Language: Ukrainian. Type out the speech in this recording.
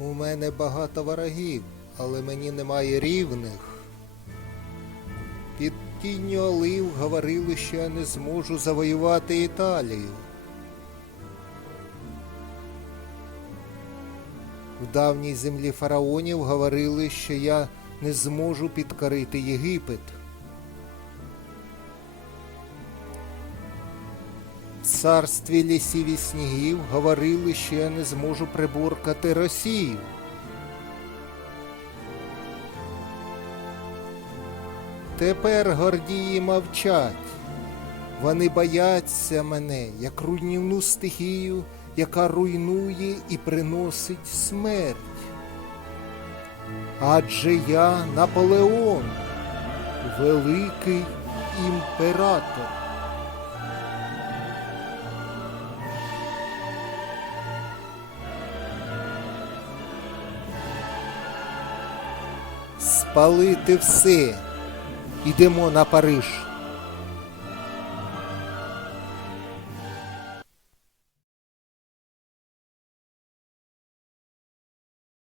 У мене багато ворогів, але мені немає рівних. Під тінню олив говорили, що я не зможу завоювати Італію. В давній землі фараонів говорили, що я не зможу підкорити Єгипет. Царстві лісів і снігів говорили, що я не зможу приборкати Росію. Тепер гордії мовчать. Вони бояться мене, як руйнівну стихію, яка руйнує і приносить смерть. Адже я Наполеон, великий імператор. Спалити все. Ідемо на Париж.